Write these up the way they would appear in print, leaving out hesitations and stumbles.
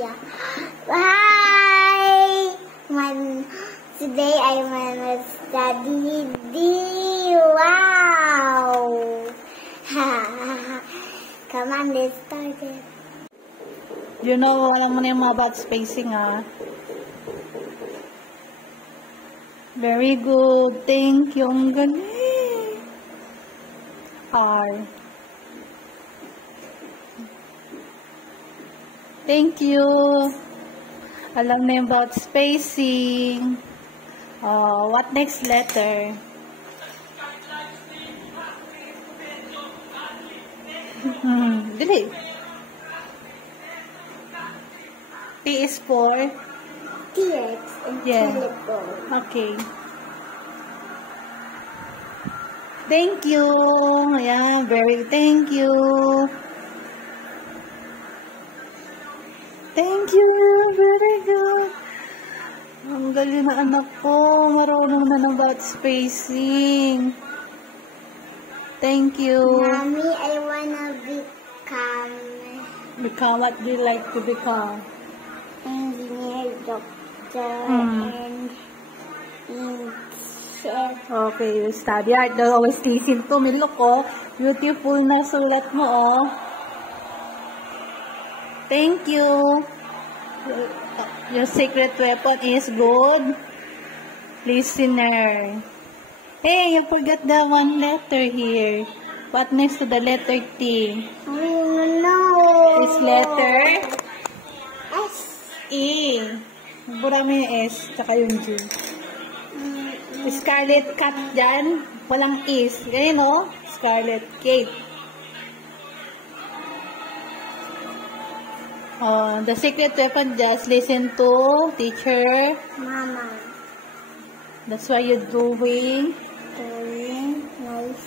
Yeah. Hi! Today I'm gonna study D. Wow! Come on, let's start it. You know, alam mo na yung mga bat spacing, ah. Very good. Thank you. Ang galing. R. Thank you. Alam na yung about spacing. What next letter? Dili. P is for? T-Rex and telephone. Okay. Thank you. Ayan, thank you. Thank you. Very good. Ang galing na anak ko. Marunong na ng about spacing. Thank you. Mommy, I wanna become What do you like to become? engineer, doctor, and chef. Okay, you study art. Don't always listen to me. Look, oh. Beautiful na sulat mo, oh. Thank you. Your secret weapon is good. Listener. Hey, you forgot the one letter here. What next to the letter T? No. This letter? S. E. Bura mo yung S, tsaka yung G. Scarlet cat dyan. Walang is. Ganyan, no? Scarlet Kate. The secret weapon, just listen to teacher. Mama. That's why you're doing. Nice.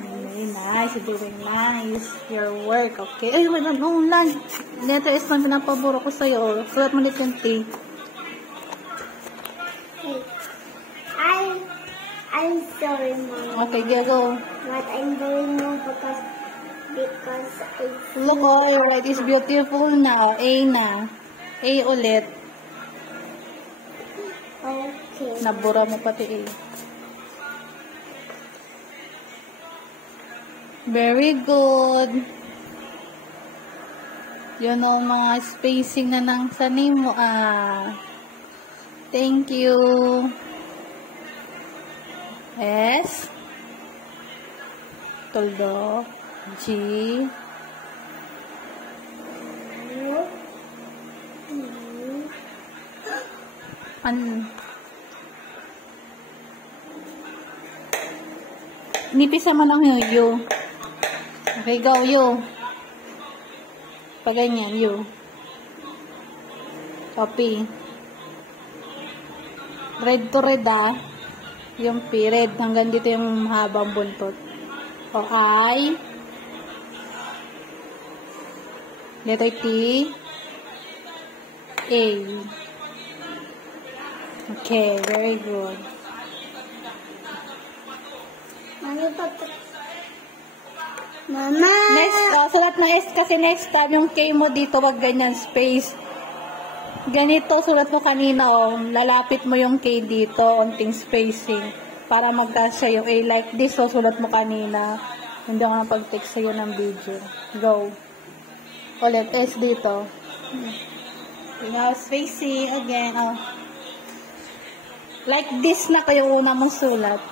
Very nice. You're doing nice. Your work, okay? Ay, wala na. Letter S man pinapaburo ko sa'yo. Sulat mo ulit yung T. Hey. I'm sorry, Mom. Okay, go. But I'm doing no because I Look, oh, your right is beautiful na. A na. A ulit. okay. Nabura mo pati A. Very good. Yun ang mga spacing na nang sanim mo, ah. Thank you. S. Toldo. G. Nipisa mo lang yung U. Okay, go, U. Pag ganyan, U. Copy. Red to red, ah. Yung P, red. Hanggang dito yung mahabang buntot. O, I. Letter T. A. Okay, very good. Mama! Next, sulat na S kasi next time yung K mo dito, wag ganyan space. Ganito, sulat mo kanina, oh. Lalapit mo yung K dito, onting spacing. Para magkasya yung A like this, so sulat mo kanina. Hindi ako napag-text sa'yo ng video. Go. Ulit, S dito. Now, spacing again, oh. Like this na kayo una mong sulat.